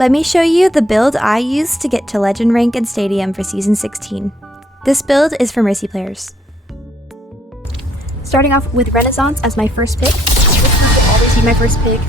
Let me show you the build I used to get to Legend Rank and Stadium for Season 16. This build is for Mercy players. Starting off with Renaissance as my first pick. This will always be my first pick.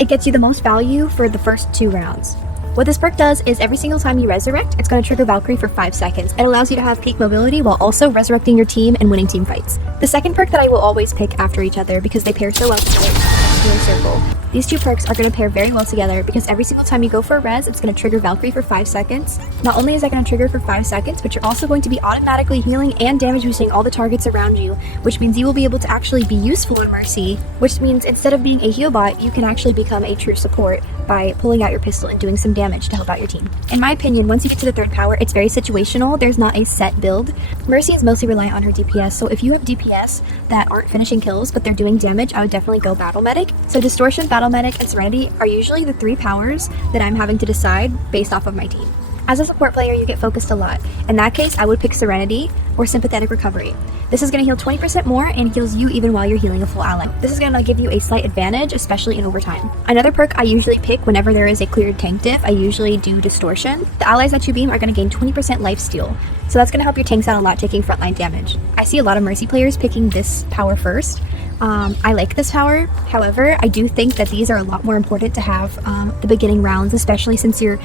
It gets you the most value for the first 2 rounds. What this perk does is every single time you resurrect, it's going to trigger Valkyrie for 5 seconds. It allows you to have peak mobility while also resurrecting your team and winning team fights. The second perk that I will always pick after each other because they pair so well together is Healing Circle. These 2 perks are going to pair very well together because every single time you go for a res, it's going to trigger Valkyrie for 5 seconds. Not only is that going to trigger for 5 seconds, but you're also going to be automatically healing and damage boosting all the targets around you, which means you will be able to actually be useful in Mercy, which means instead of being a heal bot, you can actually become a true support by pulling out your pistol and doing some damage to help out your team. In my opinion, once you get to the 3rd power, it's very situational. There's not a set build. Mercy is mostly reliant on her DPS, so if you have DPS that aren't finishing kills but they're doing damage, I would definitely go Battle Medic. So Distortion, Battle Medic, and Serenity are usually the 3 powers that I'm having to decide based off of my team. As a support player, you get focused a lot. In that case, I would pick Serenity or Sympathetic Recovery. This is going to heal 20% more and heals you even while you're healing a full ally. This is going to give you a slight advantage, especially in overtime. Another perk I usually pick whenever there is a cleared tank diff, I usually do Distortion. The allies that you beam are going to gain 20% lifesteal, so that's going to help your tanks out a lot taking frontline damage. I see a lot of Mercy players picking this power first. I like this power, however, I do think that these are a lot more important to have the beginning rounds, especially since you're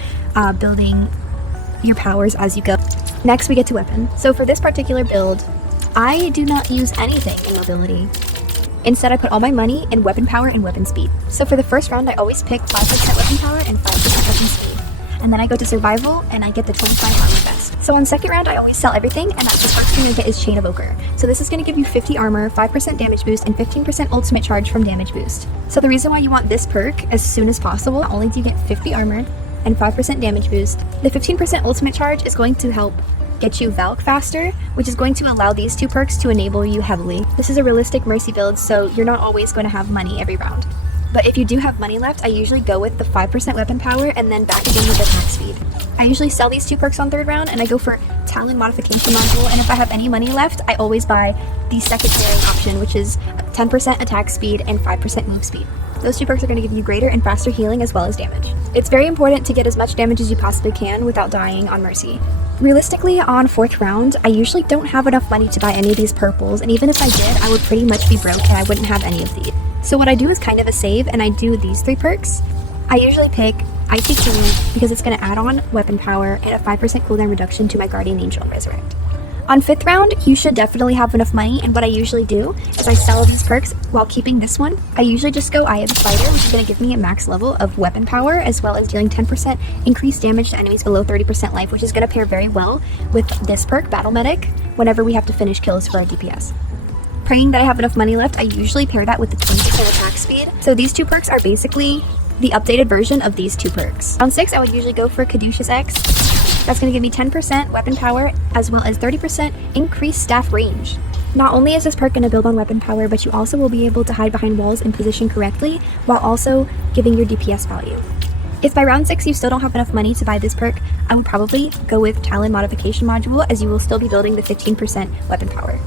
building your powers as you go. Next, we get to weapon. So for this particular build, I do not use anything in mobility. Instead, I put all my money in weapon power and weapon speed. So for the first round, I always pick 5% weapon power and 5% weapon speed. And then I go to survival and I get the 25 armor vest. So on second round, I always sell everything, and the first thing you get is Chain of Ochre. So this is going to give you 50 armor, 5% damage boost, and 15% ultimate charge from damage boost. So the reason why you want this perk as soon as possible, not only do you get 50 armor and 5% damage boost, the 15% ultimate charge is going to help get you Valk faster, which is going to allow these 2 perks to enable you heavily. This is a realistic Mercy build, so you're not always going to have money every round. But if you do have money left, I usually go with the 5% weapon power and then back again with attack speed. I usually sell these 2 perks on 3rd round and I go for Talon Modification Module, and if I have any money left, I always buy the secondary option, which is 10% attack speed and 5% move speed. Those 2 perks are going to give you greater and faster healing as well as damage. It's very important to get as much damage as you possibly can without dying on Mercy. Realistically, on 4th round, I usually don't have enough money to buy any of these purples, and even if I did, I would pretty much be broke and I wouldn't have any of these. So what I do is kind of a save, and I do these 3 perks. I usually pick Icy Killing because it's going to add on weapon power and a 5% cooldown reduction to my Guardian Angel and Resurrect. On 5th round, you should definitely have enough money, and what I usually do is I sell these perks while keeping this one. I usually just go Eye of the Spider, which is going to give me a max level of weapon power, as well as dealing 10% increased damage to enemies below 30% life, which is going to pair very well with this perk, Battle Medic, whenever we have to finish kills for our DPS. Praying that I have enough money left, I usually pair that with the 20% attack speed. So these 2 perks are basically the updated version of these 2 perks. On 6, I would usually go for Caduceus X. That's going to give me 10% weapon power as well as 30% increased staff range. Not only is this perk going to build on weapon power, but you also will be able to hide behind walls and position correctly while also giving your DPS value. If by round 6 you still don't have enough money to buy this perk, I would probably go with Talon Modification Module, as you will still be building the 15% weapon power.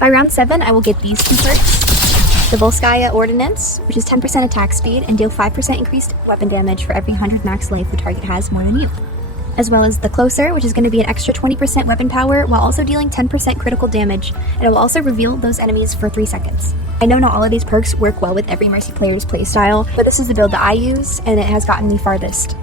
By round 7, I will get these 2 perks. The Volskaya Ordnance, which is 10% attack speed and deal 5% increased weapon damage for every 100 max life the target has more than you. As well as the Closer, which is going to be an extra 20% weapon power while also dealing 10% critical damage, and it will also reveal those enemies for 3 seconds. I know not all of these perks work well with every Mercy player's playstyle, but this is the build that I use, and it has gotten me farthest.